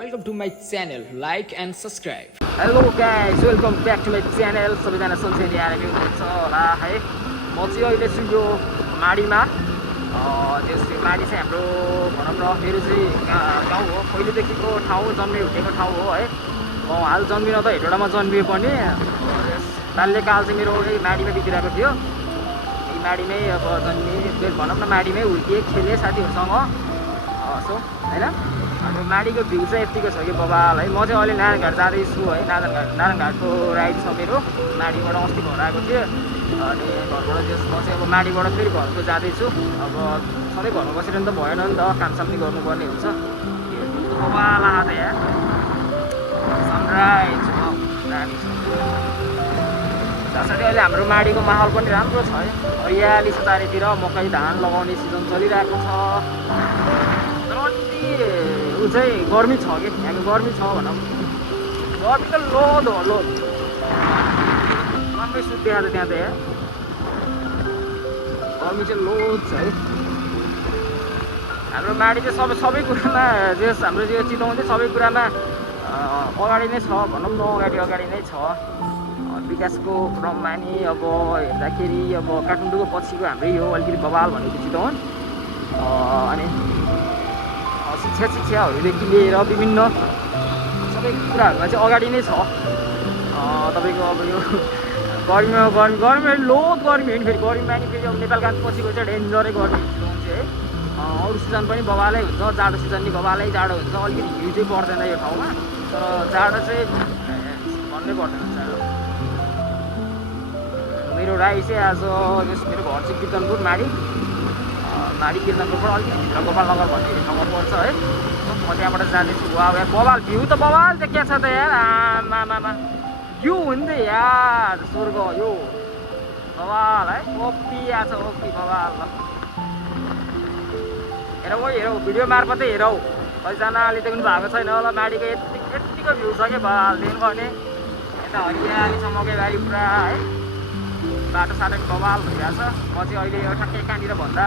Welcome to my channel, like and subscribe. Hello guys, welcome back to my channel. सबैजना सन्चै आएर हुनुहुन्छ होला है। म चाहिँ अहिले छु यो माडीमा। त्यसै माडी चाहिँ हाम्रो भनौँ न मेरो चाहिँ गाउँ हो, पहिलेदेखिको ठाउँ, जन्मे हुर्केको ठाउँ हो है। म हाल जन्मिन त हेटौँडामा जन्मिए पनि बाल्यकाल चाहिँ मेरो यही माडीमा बितिरहेको थियो। यही माडीमै अब जन्मिए, भनौँ न माडीमै हुर्किए, खेलेँ साथीहरूसँग सो होइन। हाम्रो माडीको भ्यू चाहिँ यत्तिको छ कि बबाल है। म चाहिँ अहिले नारायणघाट जाँदैछु है। नारायणघाटको राइड छ मेरो। माडीबाट अस्ति घर आएको थिएँ अनि घरबाट म चाहिँ अब माडीबाट फेरि घरको जाँदैछु। अब सधैँ घरमा बसेर त भएन नि त, कामसाम पनि गर्नुपर्ने हुन्छ। बबाल आएको यहाँ सनराइज जसरी अहिले हाम्रो माडीको माहौल पनि राम्रो छ है। हरियाली छ चारैतिर, मकै धान लगाउने सिजन चलिरहेको छ। तर अलिकति ऊ चाहिँ गर्मी छ कि यहाँको गर्मी छ भनौँ। गर्मी त लोद हो लोद, राम्रै सुट देखा त्यहाँ त यहाँ गर्मी चाहिँ लोद छ है। हाम्रो माडी चाहिँ सबै कुरामा जस हाम्रो यो चितवन चाहिँ सबै कुरामा अगाडि नै छ भनौँ न, अगाडि नै छ विकासको क्रममा नि। अब हेर्दाखेरि अब काठमाडौँको पछिको हाम्रै हो अलिकति बवाल भनेको चितवन। अनि शिक्षाहरूदेखि लिएर विभिन्न सबै कुराहरूमा चाहिँ अगाडि नै छ। तपाईँको अब यो गर्मी लोद गर्मी होइन, फेरि गर्मीमा नि फेरि अब नेपालका पछिको चाहिँ डेन्जरै गर्मी चितवन चाहिँ है। अरू सिजन पनि बवालै हुन्छ, जाडो सिजन नि बवालै जाडो हुन्छ। अलिकति हिउँ चाहिँ पर्दैन यो ठाउँमा, तर जाडो चाहिँ भन्नै पर्दैन जाडो। मेरो राई चाहिँ आज मेरो घर चाहिँ कीर्तनपुर माडी कीर्तनपुरबाट अलिकति भित्र गोपालनगर भन्ने ठाउँमा पर्छ है। म त्यहाँबाट जाँदैछु। वा यार बवाल भ्यू त बवाल चाहिँ के छ त यार, आमामा यो हो नि त यार स्वर्ग यो बवाल है। ओपी आएको छ ओपी बवाल। हेरौ भिडियो मार्फतै हेरौ, कतिजनाले देख्नु भएको छैन होला। माडीको यत्तिको भ्यू छ क्या बवाल देख्नु गर्ने। यता हरियाली छ, मकैबारी पुरा है, बाटो साटो बवाल भइरहेछ। म चाहिँ अहिले यो ठ्याक्कै कहाँनिर भन्दा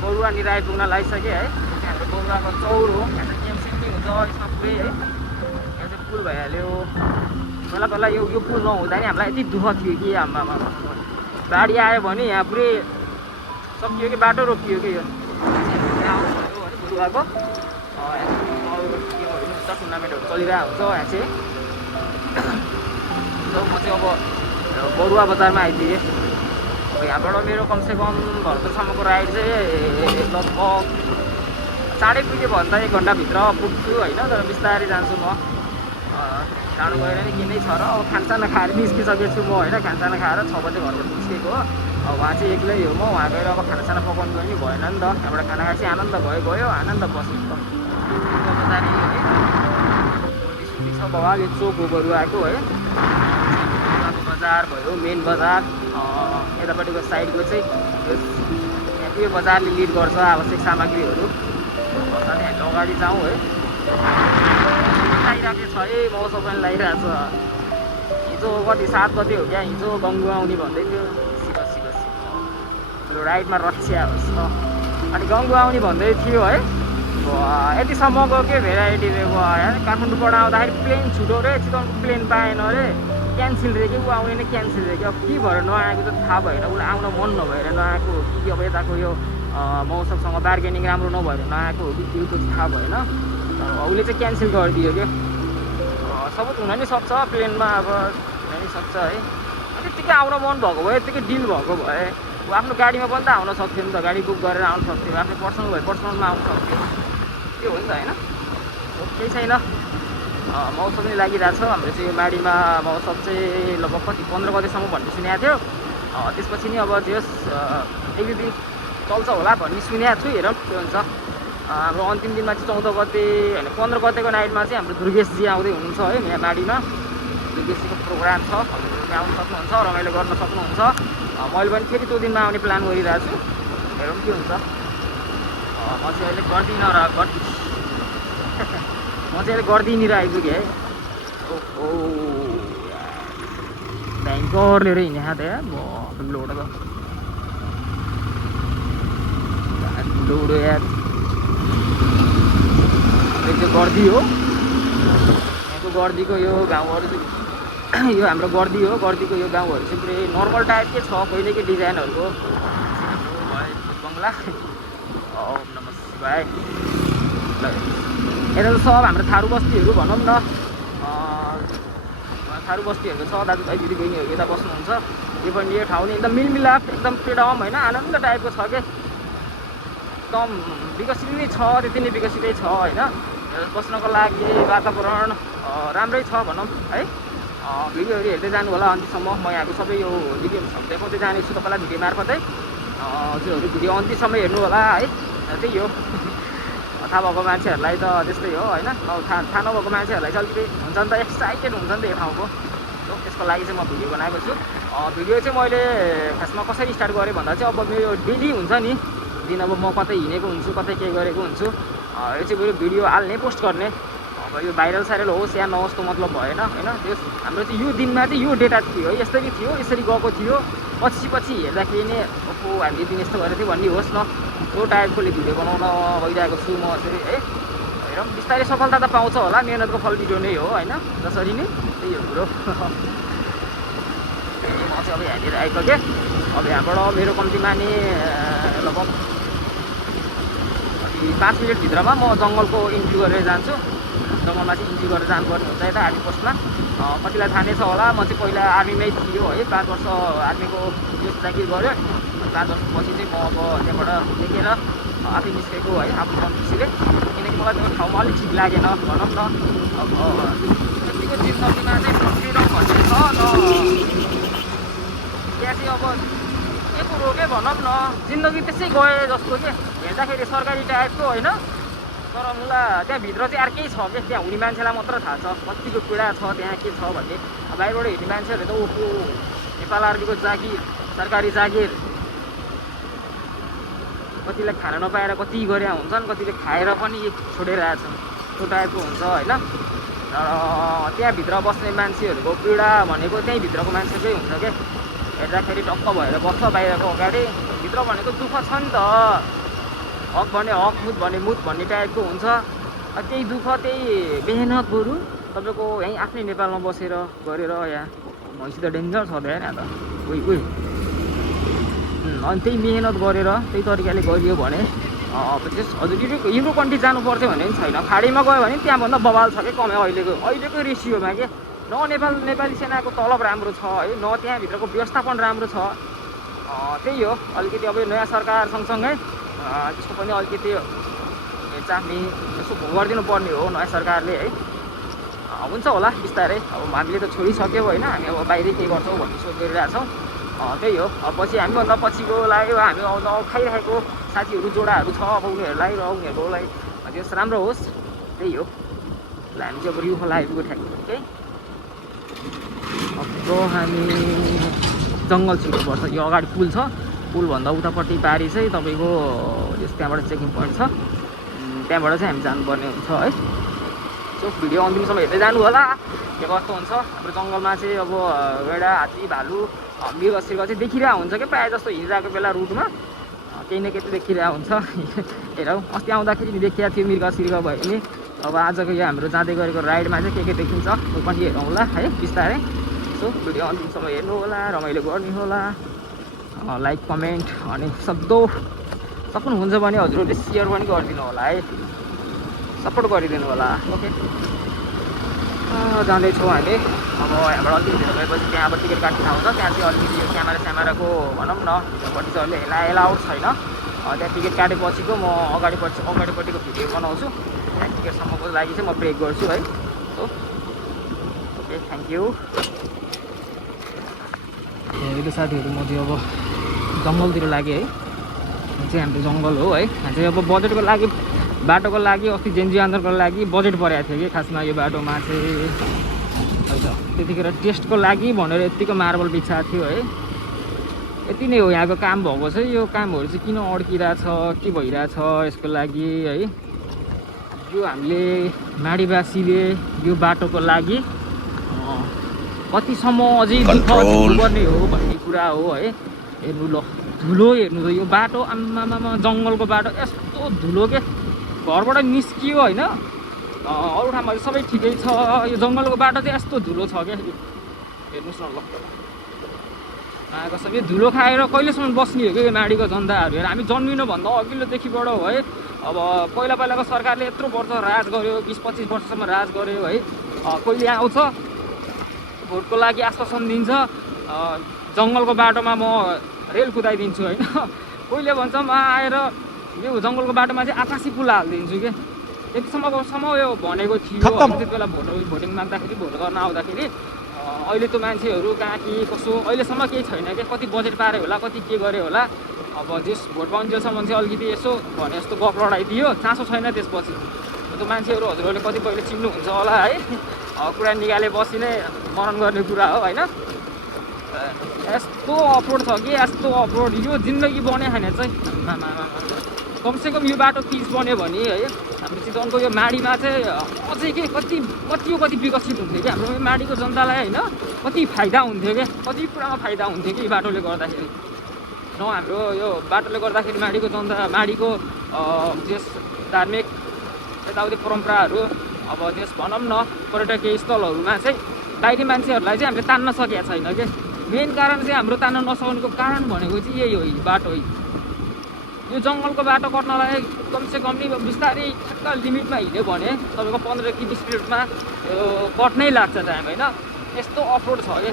बरुवानिर आइपुग्न लागिसकेँ है। हाम्रो बरुवाको चौर हो, यहाँ चाहिँ गेम सेटिङ हुन्छ यसमा पुरै है। यहाँ चाहिँ पुल भइहाल्यो। पहिला यो पुल नहुँदा नि हामीलाई यति दुःख थियो कि आमामा बाढी आयो भने यहाँ पुरै सकियो कि बाटो रोकियो कि यो बरुवाको। गेमहरू हुन्छ, टुर्नामेन्टहरू चलिरहेको हुन्छ यहाँ चाहिँ। म चाहिँ अब बरुवा बजारमा आइपुगेँ। अब यहाँबाट मेरो कमसेकम घरसम्मको राइड चाहिँ लगभग चाँडै पुग्यो भने त 1 घन्टाभित्र पुग्छु होइन। तर बिस्तारै जान्छु म, टाढो गएर नि के नै छ र। अब खानसाना खाएर निस्किसकेको छु म होइन। खानसाना खाएर 6 बजे घरबाट निस्केको हो। अब उहाँ चाहिँ एक्लै हो, म उहाँ गएर अब खानासाना पकाउनु गयो नि भएन नि त। त्यहाँबाट खाना खाएपछि आनन्द गयो आनन्द बस्नु त जाने है। सुटी छ बवाल यो चोक हो बरुवाको है। बजार भयो, मेन बजार यतापट्टिको साइडको चाहिँ यहाँ यो बजारले लिड गर्छ आवश्यक सामग्रीहरू। साथै हामी अगाडि जाउँ है। लागिरहेको छ है, मौसम पनि लागिरहेको छ। हिजो कति 7 गते हो क्या, हिजो गङ्गु आउने भन्दै थियो। मेरो राइडमा रक्षा होस् न। अनि गङ्गु आउने भन्दै थियो है। यतिसम्मको के भेराइटी रे यार। काठमाडौँबाट आउँदाखेरि प्लेन छुट्यो रे, चितवनको प्लेन पाएन रे, क्यान्सिल रे कि ऊ आउने नै क्यान्सिल रे कि। अब के भएर नआएको त थाहा भएन, उसलाई आउन मन नभएर नआएको हो कि अब यताको यो मौसमसँग बार्गेनिङ राम्रो नभएर नआएको हो कि त्यो त थाहा भएन। तर उसले चाहिँ क्यान्सल गरिदियो क्या। सबुत हुन नि सक्छ प्लेनमा, अब हुन नि सक्छ है। त्यत्तिकै आउन मन भएको भए, यत्तिकै डिल भएको भए ऊ आफ्नो गाडीमा पनि त आउन सक्थ्यो नि त। गाडी बुक गरेर आउन सक्थ्यो, आफ्नो पर्सनल भए पर्सनलमा आउन सक्थ्यो। त्यो हो नि त होइन। केही छैन, मौसम नै लागिरहेको छ। हाम्रो चाहिँ यो माडीमा मौसम चाहिँ लगभग कति 15 गतेसम्म भन्ने सुनेको थियो। त्यसपछि नि अब जस 1-2 दिन चल्छ होला भन्ने सुनेको छु। हेरौँ के हुन्छ। हाम्रो अन्तिम दिनमा चाहिँ 14 गते होइन 15 गतेको नाइटमा चाहिँ हाम्रो दुर्गेशजी आउँदै हुनुहुन्छ है। यहाँ माडीमा दुर्गेशजीको प्रोग्राम छ, आउनु सक्नुहुन्छ, रमाइलो गर्न सक्नुहुन्छ। मैले पनि फेरि त्यो दिनमा आउने प्लान गरिरहेको छु। हेरौँ के हुन्छ। म चाहिँ अहिले गर्दिनिर आइपुगेँ है। ओहो भयङ्कर लिएर हिँडेको त यार लोड यार। गर्दी हो यहाँको गर्दीको यो गाउँहरू चाहिँ यो हाम्रो गर्दी हो गर्दीको यो गाउँहरू चाहिँ पुरै नर्मल टाइपकै छ पहिलेकै डिजाइनहरूको बङ्गला ओम नमः शिवाय यता त सब हाम्रो थारू बस्तीहरू भनौँ न थारू बस्तीहरूको छ दाजुभाइ दिदीबहिनीहरू यता बस्नुहुन्छ यो पनि यो ठाउँ नि एकदम मिलमिलाप एकदम फ्रिडम होइन आनन्द टाइपको छ के एकदम विकसित नै छ त्यति नै विकसितै छ होइन बस्नको लागि वातावरण राम्रै छ भनौँ है भिडियोहरू हेर्दै जानु होला अन्तिसम्म म यहाँको सबै यो भिडियोहरू देखाउँदै जानेछु तपाईँलाई भिडियो मार्फतै हजुरहरू भिडियो अन्तिसम्म हेर्नु होला है त्यही हो थाहा भएको मान्छेहरूलाई त त्यस्तै हो होइन थाहा नभएको मान्छेहरूलाई चाहिँ अलिकति हुन्छ नि त एक्साइटेड हुन्छ नि त यो ठाउँको त्यसको लागि चाहिँ म भिडियो बनाएको छु भिडियो चाहिँ मैले खासमा कसरी स्टार्ट गरेँ भन्दा चाहिँ अब मेरो डेली हुन्छ नि दिन अब म कतै हिँडेको हुन्छु कतै के गरेको हुन्छु यो चाहिँ मेरो भिडियो हाल्ने पोस्ट गर्ने अब यो भाइरल साइरल होस् या नहोस् त मतलब भएन होइन त्यो हाम्रो चाहिँ यो दिनमा चाहिँ यो डेटा थियो है यसरी थियो यसरी गएको थियो पछि हेर्दाखेरि नै ओहो हामीले दिन यस्तो गरेको थियो भन्ने होस् न त्यो टाइपकोले भिडियो बनाउन भइरहेको छु म यसरी है हेरौँ बिस्तारै सफलता त पाउँछ होला मेहनतको फल भिडियो नै हो होइन जसरी नै त्यही हो कुरो म चाहिँ अब यहाँनिर आइपुगेँ अब यहाँबाट मेरो कम्तीमा नि लगभग 5 मिनटभित्रमा म जङ्गलको इन्ट्री गरेर जान्छु जङ्गलमा चाहिँ इन्ट्री गरेर जानुपर्ने हुन्छ यता आर्मी पोस्टमा कतिलाई थाहा नै छ होला म चाहिँ पहिला आर्मीमै थियो है 5 वर्ष आर्मीको यो जागिर गऱ्यो 5 वर्षपछि चाहिँ म अब त्यहाँबाट लेखेर आफै निस्केको है आफ्नो मन खुसीले किनकि मलाई त्यो ठाउँमा अलिक ठिक लागेन भनौँ न अब यतिको जिन्दगीमा चाहिँ फ्रिडम भन्ने छ न त्यहाँ चाहिँ अब के कुरो के भनौँ न जिन्दगी त्यसै गए जस्तो के हेर्दाखेरि सरकारी टाइपको होइन तर मुला त्यहाँभित्र चाहिँ अर्कै छ क्या त्यहाँ हुने मान्छेलाई मात्र थाहा छ कतिको पीडा छ त्यहाँ के छ भन्ने बाहिरबाट हेर्ने मान्छेहरूले त ओहो नेपाल आर्मीको जागिर सरकारी जागिर कतिले खान नपाएर कति गरे हुन्छन् कतिले खाएर पनि छोडेर आएछन् त्यो टाइपको हुन्छ होइन तर त्यहाँभित्र बस्ने मान्छेहरूको पीडा भनेको त्यहीँभित्रको मान्छेकै हुन्छ क्या हेर्दाखेरि टक्क भएर बस्छ बाहिरको अगाडि भित्र भनेको दुःख छ नि त हक भने हक मुत भने मुत भन्ने टाइपको हुन्छ त्यही दुःख त्यही मेहनत बरु तपाईँको यहीँ आफ्नै नेपालमा बसेर गरेर यहाँ भैँसी त डेन्जर छ त्यहाँ यहाँ त उही अनि त्यही मेहनत गरेर त्यही तरिकाले गरियो भने हजुर युरो कन्ट्री जानुपर्थ्यो भने पनि छैन खाडीमा गयो भने त्यहाँभन्दा बवाल छ क्या कमै अहिलेको रेसियोमा के न नेपाली सेनाको तलब राम्रो छ है न त्यहाँभित्रको व्यवस्थापन राम्रो छ त्यही हो अलिकति अब नयाँ सरकार सँगसँगै त्यसको पनि अलिकति हेरचाह यसो गरिदिनु पर्ने हो नयाँ सरकारले है हुन्छ होला बिस्तारै अब हामीले त छोडिसक्यौँ होइन हामी अब बाहिरै के गर्छौँ भन्ने सोच गरिरहेछौँ त्यही हो अब पछि हामीभन्दा पछिको लागि हामी आउँदा खाइरहेको साथीहरू जोडाहरू छ अब उनीहरूलाई र उनीहरूकोलाई त्यस राम्रो होस् त्यही हो ल हामी चाहिँ अब रिउ खोला आइपुग्यो ठ्याक्कै अब हामी जङ्गल छिर्नुपर्छ यो अगाडि पुल छ पुलभन्दा उतापट्टि पारि चाहिँ तपाईँको त्यहाँबाट चेकिङ पोइन्ट छ त्यहाँबाट चाहिँ हामी जानुपर्ने हुन्छ है सो भिडियो अन्तिमसम्म हेर्दै जानु होला के कस्तो हुन्छ हाम्रो जङ्गलमा चाहिँ अब गैडा हात्ती भालु मृगसिर्ग चाहिँ देखिरहेको हुन्छ क्या प्रायः जस्तो हिँडिरहेको बेला रुटमा केही न केही त देखिरहेको हुन्छ हेरौँ अस्ति आउँदाखेरि नि देखिरहेको थियो मृगसिर्ग भयो भने अब आजको यो हाम्रो जाँदै गरेको राइडमा चाहिँ के देखिन्छ त्यो पनि हेरौँ होला है बिस्तारै सो भिडियो अन्तिमसम्म हेर्नु होला रमाइलो गर्नु होला लाइक कमेन्ट अनि सक्नुहुन्छ भने हजुरहरूले सेयर पनि गरिदिनु होला है सपोर्ट गरिदिनु होला ओके जाँदैछौँ हामी अब यहाँबाट अलिकति धेरै भएपछि त्यहाँ अब टिकट काट्ने ठाउँ छ त्यहाँ चाहिँ अलिकति यो क्यामेराको भनौँ न भित्रपट्टि चाहिँ अहिले एलाउड छैन त्यहाँ टिकट काटेपछिको म अगाडिपट्टिको भिडियो बनाउँछु त्यहाँ टिकटसम्मको लागि चाहिँ म ब्रेक गर्छु है सो ओके थ्याङ्क यू हेर्दै साथीहरू म चाहिँ अब जङ्गलतिर लागेँ है चाहिँ हाम्रो जङ्गल हो है चाहिँ अब बजेटको लागि बाटोको लागि अस्ति जेन्जी आन्दोलनको लागि बजेट परेको थियो कि खासमा यो बाटोमा चाहिँ त्यतिखेर टेस्टको लागि भनेर यत्तिको मार्बल बिछाएको थियो है यति नै हो यहाँको काम भएको छ यो कामहरू चाहिँ किन अड्किरहेछ के भइरहेछ यसको लागि है यो हामीले माडीवासीले यो बाटोको लागि कतिसम्म अझै दुःख झेल्नुपर्ने हो भन्ने कुरा हो है हेर्नु ल धुलो हेर्नु त यो बाटो आम्मामा जङ्गलको बाटो यस्तो धुलो के घरबाट निस्कियो होइन अरू ठाउँमा सबै ठिकै छ। यो जङ्गलको बाटो चाहिँ यस्तो धुलो छ क्या, हेर्नुहोस् न ल कसम यो धुलो खाएर कहिलेसम्म बस्ने हो कि यो माडीको जनताहरू। हेर हामी जन्मिनुभन्दा अघिल्लोदेखिबाट हो है, अब पहिलाको सरकारले यत्रो वर्ष राज गर्यो, 20-25 वर्षसम्म राज गर्यो है। कहिले आउँछ भोटको लागि आश्वासन दिन्छ, जङ्गलको बाटोमा म रेल कुदाइदिन्छु होइन, कहिले भन्छ म आएर यो जङ्गलको बाटोमा चाहिँ आकाशी पुल हालिदिन्छु क्या। यतिसम्म यो भनेको थियो त्यति बेला भोटिङ माग्दाखेरि, भोट गर्न आउँदाखेरि। अहिले त मान्छेहरू कहाँ के कसो अहिलेसम्म केही छैन क्या, कति बजेट पार्यो होला, कति के गर्यो होला। अब जस भोट पाउन्जेलसम्म चाहिँ अलिकति यसो भने जस्तो गफ लडाइदियो, चासो छैन त्यसपछि। त्यो मान्छेहरू हजुरहरूले कतिपयले चिन्नुहुन्छ होला है, कुरा निकाले बसी नै मरण गर्ने कुरा हो होइन। यस्तो अफरोड छ कि यस्तो अफरोड, यो जिन्दगी बन्यो भने चाहिँ कमसेकम यो बाटो पिच बन्यो भने है हाम्रो चितवनको यो माडीमा चाहिँ अझै के कति विकसित हुन्थ्यो कि हाम्रो यो माडीको जनतालाई होइन, कति फाइदा हुन्थ्यो क्या, कति कुरामा फाइदा हुन्थ्यो कि यो बाटोले गर्दाखेरि। न हाम्रो यो बाटोले गर्दाखेरि माडीको जनता, माडीको त्यस धार्मिक यताउति परम्पराहरू, अब त्यस भनौँ न पर्यटकीय स्थलहरूमा चाहिँ बाहिरी मान्छेहरूलाई चाहिँ हामीले तान्न सकेका छैन क्या। मेन कारण चाहिँ हाम्रो तान्न नसक्नुको कारण भनेको चाहिँ यही हो, बाटो। यो जङ्गलको बाटो कट्नलाई कमसेकम नि बिस्तारै ठ्याक्क लिमिटमा हिँड्यो भने तपाईँको 15 कि 20 मिनटमा कट्नै लाग्छ टाइम होइन। यस्तो अफरोड छ क्या।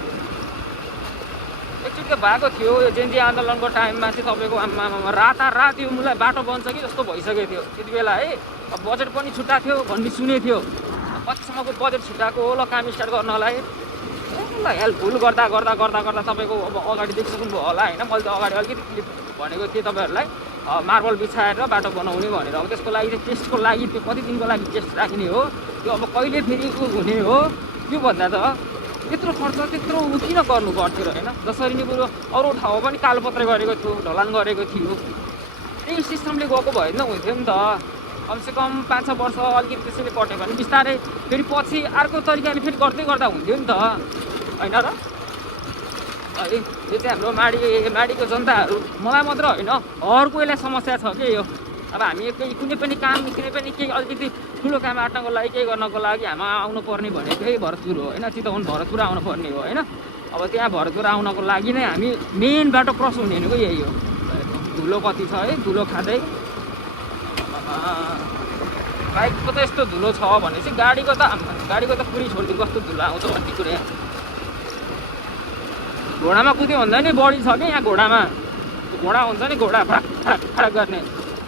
एकचोटि भएको थियो यो जेएनजी आन्दोलनको टाइममा चाहिँ तपाईँको आमामा रातारात यो मुलाई बाटो बन्छ कि जस्तो भइसकेको थियो त्यति बेला है। अब बजेट पनि छुट्टा थियो भन्ने सुनेको थियो, कतिसम्मको बजेट छुट्टाएको हो ल काम स्टार्ट गर्नलाई। ल हेल्प भुल गर्दा तपाईँको अब अगाडि देखिसक्नुभयो होला होइन। मैले त अगाडि अलिकति क्लिप भनेको थिएँ तपाईँहरूलाई, मार्बल बिछाएर बाटो बनाउने भनेर। अब त्यसको लागि चाहिँ टेस्टको लागि त्यो कति दिनको लागि टेस्ट राख्ने हो, त्यो अब कहिले फेरि हुने हो, त्यो भन्दा त त्यत्रो खर्च त्यत्रो किन गर्नु पर्थ्यो र होइन। जसरी नै बरु अरू ठाउँमा पनि कालोपत्रे गरेको थियो, ढलान गरेको थियो, त्यही सिस्टमले गएको भए न हुन्थ्यो नि त। कमसेकम 5-6 वर्ष अलिकति त्यसैले कट्यो भने बिस्तारै फेरि पछि अर्को तरिकाले फेरि गर्दै गर्दा हुन्थ्यो नि त होइन र। यो चाहिँ हाम्रो माडीको जनताहरू, मलाई मात्र होइन हर कोहीलाई समस्या छ कि यो। अब हामी कुनै पनि केही अलिकति ठुलो काम आँट्नको लागि केही गर्नको लागि हामी आउनु पर्ने भनेको यही भरतपुर हो होइन, चितवन भरतपुर आउनु पर्ने हो होइन। अब त्यहाँ भरतपुर आउनको लागि नै हामी मेन बाटो क्रस हुने भनेको यही हो। धुलो कति छ है, धुलो खाँदै बाइकको त यस्तो धुलो छ भनेपछि गाडीको त पुरै छोडिदिनु कस्तो धुलो आउँछ भन्ने कुरा। घोडामा कुद्यो भन्दा नि बढी छ क्या यहाँ। घोडा हुन्छ नि, घोडा फराक गर्ने,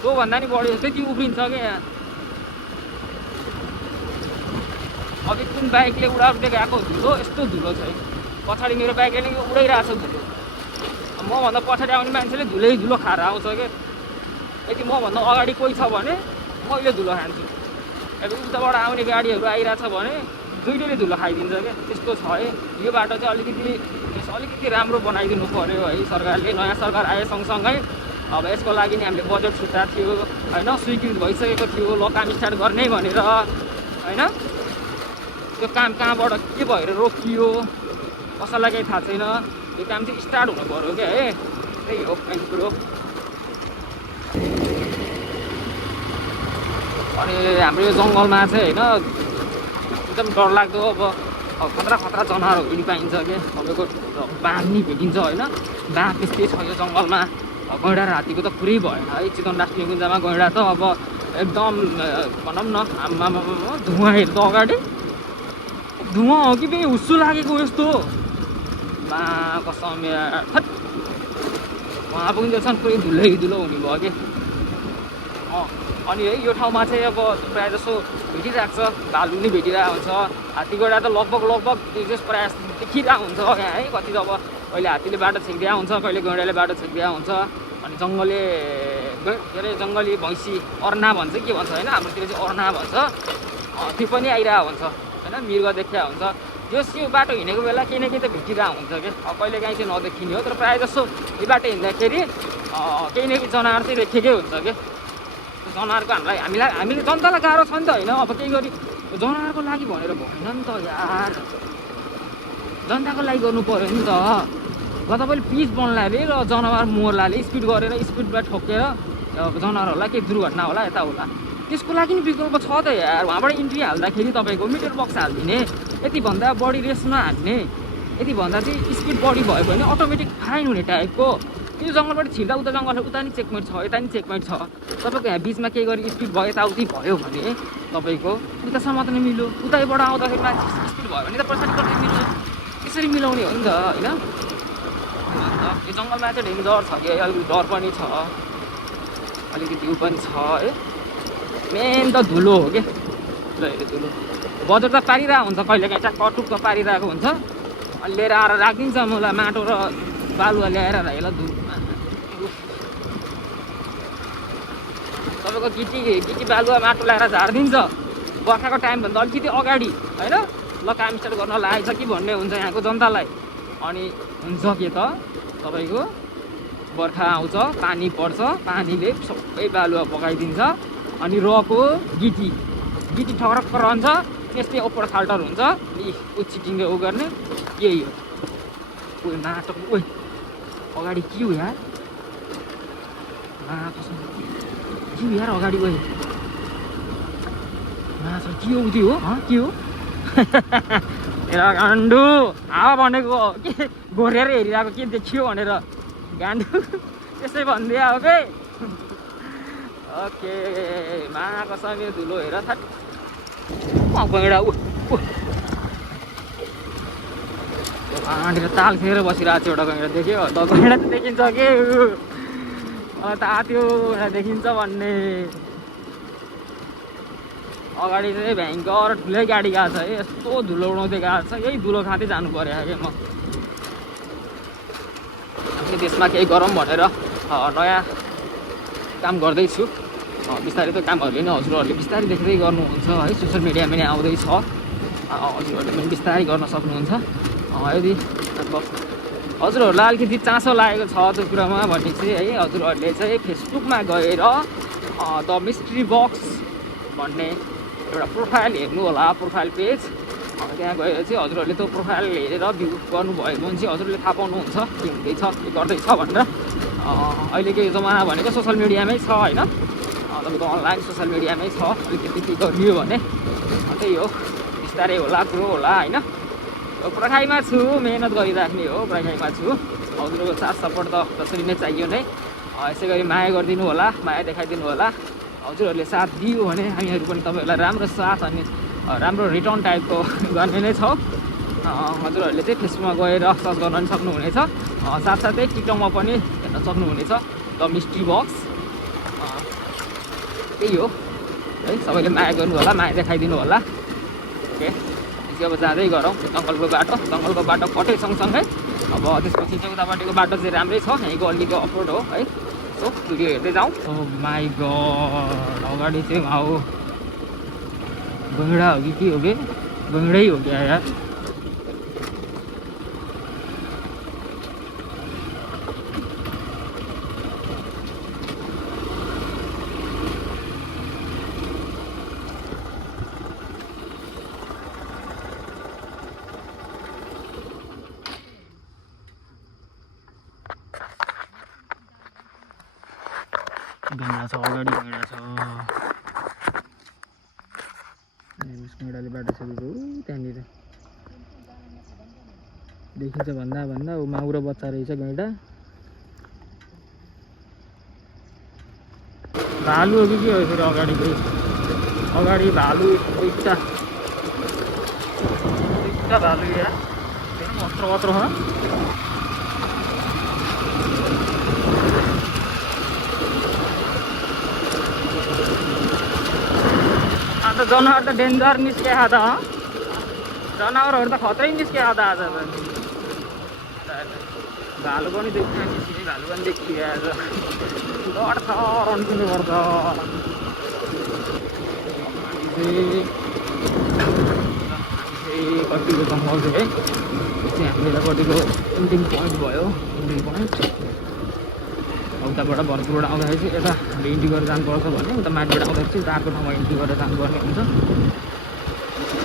त्योभन्दा नि बढी त्यति उफ्रिन्छ क्या यहाँ। अब कुन बाइकले उडाउँदै गएको धुलो यस्तो धुलो छ है। पछाडि मेरो बाइकले नि उडाइरहेको छ धुलो। मभन्दा पछाडि आउने मान्छेले धुलो खाएर आउँछ क्या। यदि मभन्दा अगाडि कोही छ भने मैले धुलो खान्छु। अब उताबाट आउने गाडीहरू आइरहेछ भने दुइटैले धुलो खाइदिन्छ क्या। त्यस्तो छ है यो बाटो चाहिँ। अलिकति राम्रो बनाइदिनु पऱ्यो है सरकारले। नयाँ सरकार आए सँगसँगै अब यसको लागि नि हामीले बजेट छुट्टा थियो होइन, स्वीकृत भइसकेको थियो ल काम स्टार्ट गर्ने भनेर होइन। त्यो काम कहाँबाट के भएर रोकियो कसैलाई केही थाहा छैन। त्यो काम चाहिँ स्टार्ट हुनु पऱ्यो क्या है, त्यही हो मेन कुरो। अनि हाम्रो यो जङ्गलमा चाहिँ होइन एकदम डरलाग्दो अब खतरा जनावरहरू पनि पाइन्छ क्या। तपाईँको बाघ नि भेटिन्छ होइन, बाघ त्यस्तै छ यो जङ्गलमा। गैँडा र हात्तीको त पुरै भएन है चितवन राष्ट्रिय गुन्जामा। गैँडा त अब एकदम भनौँ न आम्मामा धुवाँ हेर्छ अगाडि, धुवाँ हो कि फेरि हुस्सु लागेको यस्तो मा कसम उहाँ पुगिन्जेलसम्म पुरै धुलो हुने भयो कि। अनि है यो ठाउँमा चाहिँ अब प्रायः जसो भेटिरहेको छ, भालु नि भेटिरहेको हुन्छ। हात्ती गैँडा त लगभग प्रायः देखिरहेको हुन्छ यहाँ है। कति त अब कहिले हात्तीले बाटो छेकिदिया हुन्छ, कहिले गैँडाले बाटो छेकिदिया हुन्छ। अनि जङ्गली भैँसी अर्ना भन्छ के भन्छ होइन, हाम्रोतिर चाहिँ अर्ना भन्छ, त्यो पनि आइरहेको हुन्छ होइन। मृग देखिया हुन्छ। यो बाटो हिँडेको बेला केही न केही त भेटिरहेको हुन्छ क्या। कहिले काहीँ चाहिँ नदेखिने हो, तर प्रायः जसो यो बाटो हिँड्दाखेरि केही न केही जनावर चाहिँ देखेकै हुन्छ क्या। जनावरको हामीले जनतालाई गाह्रो छ नि त होइन। अब केही गरी जनावरको लागि भनेर भएन नि त यार, जनताको लागि गर्नु पऱ्यो नि त। ल तपाईँले पिच बन्लाले र जनावर मोर्लाले स्पिड गरेर स्पिडमा ठोकेर जनावरहरूलाई केही दुर्घटना होला यता होला त्यसको लागि नि विकल्प छ त यार। वहाँबाट इन्ट्री हाल्दाखेरि तपाईँको मिटर बक्स हालिदिने, यतिभन्दा बढी रेस नहाल्ने, यतिभन्दा चाहिँ स्पिड बढी भयो भने अटोमेटिक फाइन हुने टाइपको। यो जङ्गलबाट छिर्दा उता जङ्गल उता नि चेकमेट छ, यता नि चेकमेट छ। तपाईँको यहाँ बिचमा केही गरी स्पिड भयो यताउति भयो भने तपाईँको उता समात्न मिल्यो, उतैबाट आउँदाखेरि माथि स्पिड भयो भने त पछाडि गर्दै मिल्यो। त्यसरी मिलाउने हो नि त होइन। यो जङ्गलमा चाहिँ डेन्जर छ कि अलिकति डर पनि छ, अलिकति भ्यू पनि छ है। मेन त धुलो हो कि धुलो। बजार त पारिरहेको हुन्छ, कहिलेकाहीँ ट्याक्क टुक्क पारिरहेको हुन्छ। अनि लिएर आएर राखिदिन्छ मलाई माटो र बालुवा ल्याएर यसलाई धुलोमा। तपाईँको गिटी बालुवा माटो ल्याएर झारिदिन्छ बर्खाको टाइमभन्दा अलिकति अगाडि होइन। ल काम स्टार्ट गर्न लागेको छ कि भन्ने हुन्छ यहाँको जनतालाई। अनि हुन्छ के त तपाईँको बर्खा आउँछ, पानी पर्छ, पानीले सबै बालुवा बगाइदिन्छ। अनि रको गिटी ठक्रक्क रहन्छ, त्यस्तै ओपर खाल्टर हुन्छ। छिटिङ्गे उ गर्ने यही हो। उयो नाटक उयो अगाडि के हो यार, के हो यार अगाडि उयो नाटक के हो उति हो के हो गान्डु हावा भनेको के गोरेर हेरिरहेको के देखियो भनेर गान्डु त्यसै भनिदिए हो के। ओके माको समय धुलो हेर थाट गैँडा आँटेर ताल खेर बसिरहेको छ एउटा गैँडा देख्यो त। गैँडा त देखिन्छ के तात्यो देखिन्छ भन्ने। अगाडि चाहिँ भयङ्कर ठुलै गाडी गएको छ है, यस्तो धुलो उडाउँदै गएको छ। यही धुलो खाँदै जानु पऱ्यो क्या म। आफ्नो देशमा केही गरौँ भनेर नयाँ काम गर्दैछु। बिस्तारै त कामहरूले नै हजुरहरूले बिस्तारै देख्दै गर्नुहुन्छ है। सोसियल मिडियामा नै आउँदैछ, हजुरहरूले पनि बिस्तारै गर्न सक्नुहुन्छ। यदि हजुरहरूलाई अलिकति चासो लागेको छ त्यो कुरामा भने चाहिँ है, हजुरहरूले चाहिँ फेसबुकमा गएर द मिस्ट्री बक्स भन्ने एउटा प्रोफाइल हेर्नु होला, प्रोफाइल पेज। त्यहाँ गएर चाहिँ हजुरहरूले त्यो प्रोफाइल हेरेर भ्यू गर्नुभयो भने चाहिँ हजुरहरूले थाहा पाउनुहुन्छ के हुँदैछ के गर्दैछ भनेर। अहिलेको यो जमाना भनेको सोसियल मिडियामै छ होइन, तपाईँको अनलाइन सोसियल मिडियामै छ। अलिकति के गरियो भने त्यही हो, बिस्तारै होला कुरो होला होइन। पर्खाइमा छु, मेहनत गरिराख्ने हो, पर्खाइमा छु। हजुरहरूको साथ सपोर्ट त जसरी नै चाहियो नै। यसै गरी माया गरिदिनु होला, माया देखाइदिनु होला। हजुरहरूले साथ दियो भने हामीहरू पनि तपाईँहरूलाई राम्रो साथ अनि राम्रो रिटर्न टाइपको गर्ने नै छौँ। हजुरहरूले चाहिँ फेसबुकमा गएर सर्च गर्न पनि सक्नुहुनेछ, साथसाथै टिकटकमा पनि हेर्न सक्नुहुनेछ द मिस्ट्री बक्स। त्यही हो है, सबैले माया गर्नु होला, माया देखाइदिनु होला। ओके अब जाँदै गरौँ जङ्गलको बाटो कटै सँगसँगै। अब त्यसपछि चाहिँ उतापट्टिको बाटो चाहिँ राम्रै छ, यहीँको अलिकति अफरोड हो है। सो भिडियो हेर्दै जाउँ। माई गड अगाडि चाहिँ हो गैँडा हो कि के हो कि गैँडै हो क्या यार। गैँडा छ अगाडि, गैँडा छ गैँडाले बाटो सोधेको त्यहाँनिर देखिन्छ भन्दा ऊ माउरो बच्चा रहेछ गैँडा। भालु हो कि के हो फेरि अगाडि भालु दुईटा भालु यहाँ अत्र हो। अन्त जनावर त डेन्जर निस्किया त, जनावरहरू त खतरै निस्किया त आज त। भालु पनि देखियो, निस्किने भालु पनि देखियो आज। डर छ रन्किनु पर्छ। कतिको जङ्गल थियो है, चाहिँ हाम्रो यतापट्टिको इन्डिङ पोइन्ट भयो। इन्डिङ पोइन्ट उताबाट भरतपुरबाट आउँदाखेरि चाहिँ यता हामीले इन्ट्री गरेर जानुपर्छ भने उता माथिबाट आउँदाखेरि चाहिँ अर्को ठाउँमा इन्ट्री गरेर जानुपर्ने हुन्छ।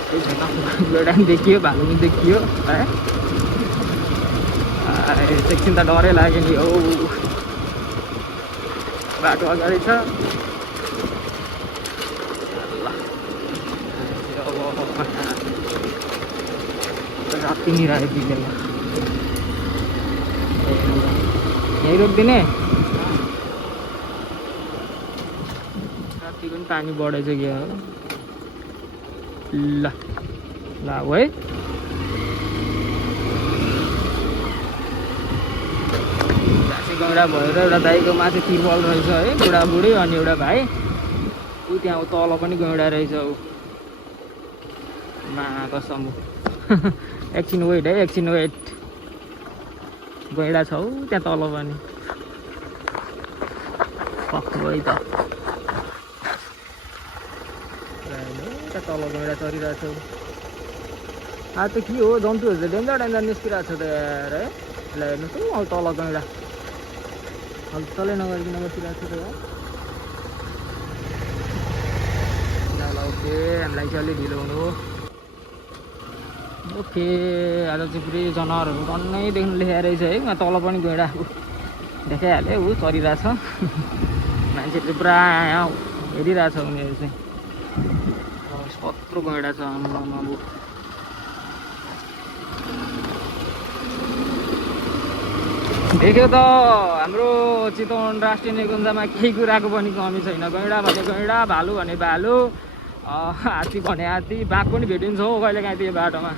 त्यही छैन, गैँडा पनि देखियो, भालु पनि देखियो है। एकछिन त डरै लाग्यो नि हौ। बाटो अगाडि छ, तिमीहरू पुगेर यहीँ रोकिदिने रातिको पनि पानी बढेछ क्या हो ल ल है गौडा भएर एउटा दाइको माथि तिरपल रहेछ है बुढाबुढी अनि एउटा भाइ ऊ त्यहाँ तल पनि गौडा रहेछ ऊ मा कसम एकछिन वेट है एकछिन वेट गैडा छ हौ त्यहाँ तल पनि पक्कै त तल गैडा चरिरहेछ आज त के हो जन्तुहरू त डेन्जर डेन्जर निस्किरहेको छ त यार है ल हेर्नुहोस् हौ अब तल गैडा हल्चलै नगरिकन बसिरहेको छ त यार ल ओके हामीलाई चाहिँ अलिक ढिलो हुनु हो ओके आज चाहिँ पुरै जनावरहरू टन्नै देख्नु लेखेको रहेछ है यहाँ तल पनि गैडा देखाइहाल्यो ऊ चरिरहेछ मान्छेहरू चाहिँ पुरा यहाँ हेरिरहेछ उनीहरू चाहिँ कत्रो गैडा छ आम्मामा अब देख्यो त हाम्रो चितवन राष्ट्रिय निकुञ्जमा केही कुराको पनि कमी छैन गैडा भने गैडा भालु भने भालु हात्ती भने हात्ती बाघ पनि भेटिन्छ हौ कहिलेकाहीँ त्यो बाटोमा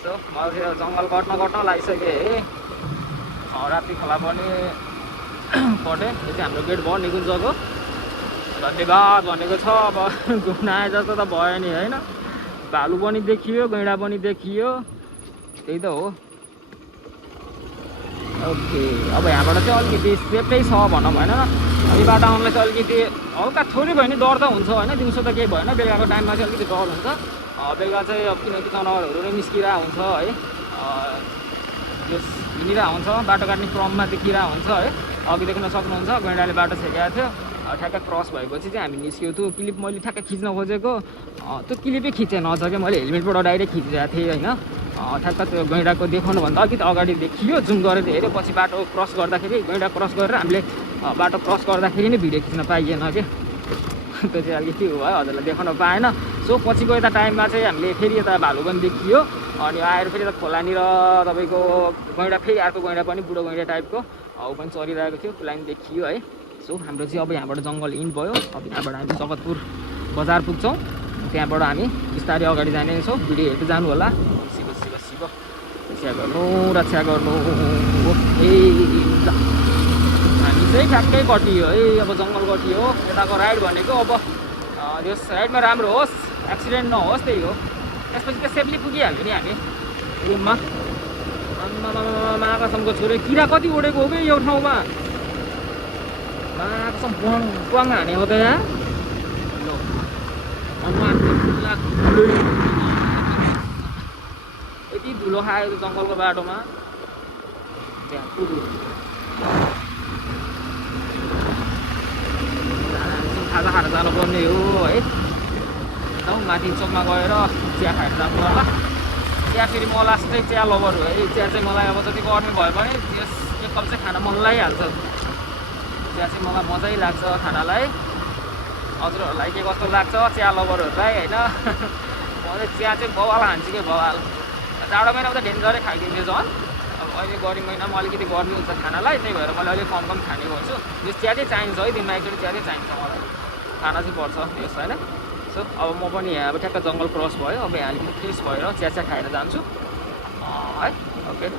सो म जङ्गल कट्न लागिसकेँ है राति खोला पनि कटेँ यो चाहिँ हाम्रो गेट भयो निकुञ्जको धन्यवाद भनेको छ अब घुम्न आए जस्तो त भयो नि होइन भालु पनि देखियो गैडा पनि देखियो त्यही त हो ओके अब यहाँबाट चाहिँ अलिकति सेफै छ भनौँ होइन यो बाटो आउनलाई चाहिँ अलिकति हल्का थोरै भयो नि डर त हुन्छ होइन दिउँसो त केही भएन बेलुकाको टाइममा चाहिँ अलिकति डर हुन्छ बेलुका चाहिँ अब किनकि जनावरहरू नै निस्किरहेको हुन्छ है यस हिँडिरहेको हुन्छ बाटो काट्ने क्रममा त्यो किरा हुन्छ है अघि देख्न सक्नुहुन्छ गैँडाले बाटो छेकेको थियो ठ्याक्क क्रस भएपछि चाहिँ हामी निस्क्यौँ त्यो क्लिप मैले ठ्याक्क खिच्न खोजेको त्यो क्लिपै खिचेन अझ क्या मैले हेलमेटबाट डाइरेक्ट खिचिरहेको थिएँ होइन ठ्याक्क त्यो गैँडाको देखाउनुभन्दा अलिकति अगाडि देखियो जुम गरेर हेऱ्यो पछि बाटो क्रस गर्दाखेरि गैँडा क्रस गरेर हामीले बाटो क्रस गर्दाखेरि नै भिडियो खिच्न पाइएन क्या त्यो चाहिँ अलिकति भयो हजुरलाई देखाउन पाएन सो पछिको यता टाइममा चाहिँ हामीले फेरि यता भालु पनि देखियो अनि आएर फेरि यता खोलानिर तपाईँको गैँडा फेरि अर्को गैँडा पनि बुढो गैँडा टाइपको ऊ पनि चरिरहेको थियो खोला पनि देखियो है सो हाम्रो चाहिँ अब यहाँबाट जङ्गल इन भयो अब यहाँबाट हामी जगतपुर बजार पुग्छौँ त्यहाँबाट हामी बिस्तारै अगाडि जानेछौँ भिडियो हेर्दै जानु होला शिव शिव शिव रक्षा गर्नु रक्षा गर्नु ओके ल हामी चाहिँ ठ्याक्कै कटियो है अब जङ्गल कटियो यताको राइड भनेको अब यस राइडमा राम्रो होस् एक्सिडेन्ट नहोस् त्यही हो त्यसपछि त सेफली पुगिहाल्यो नि हामी रुममा माकासम्मको छोरे किरा कति उडेको हो कि यो ठाउँमा माकासम्म प्वाङ हाने हो त यहाँ यति धुलो खायो जङ्गलको बाटोमा त्यहाँ कुदु खाजा खाएर जानुपर्ने हो है एकदम माथि चोकमा गएर चिया खाएर जानु होला चिया फेरि म लास्टै चिया लभर हो है चिया चाहिँ मलाई अब जति गर्मी भयो भने त्यस एक कप चाहिँ खाना मन लागिहाल्छ चिया चाहिँ मलाई मजै लाग्छ खानालाई हजुरहरूलाई के कस्तो लाग्छ चिया लभरहरूलाई होइन म चाहिँ चिया चाहिँ बवाल खान्छु कि बवाल जाडो महिनामा त डेन्जरै खाइदिन्छु झन् अब अहिले गर्मी महिनामा अलिकति गर्मी हुन्छ खानालाई त्यही भएर मैले अलिक कम खाने गर्छु यो चिया चाहिँ चाहिन्छ है दिनमा एकचोटि चिया चाहिँ चाहिन्छ मलाई खाना चाहिँ पर्छ यस होइन सो अब म पनि यहाँ अब ठ्याक्क जङ्गल क्रस भयो अब यहाँ अलिकति फ्रेस भएर चिया खाएर जान्छु है ओके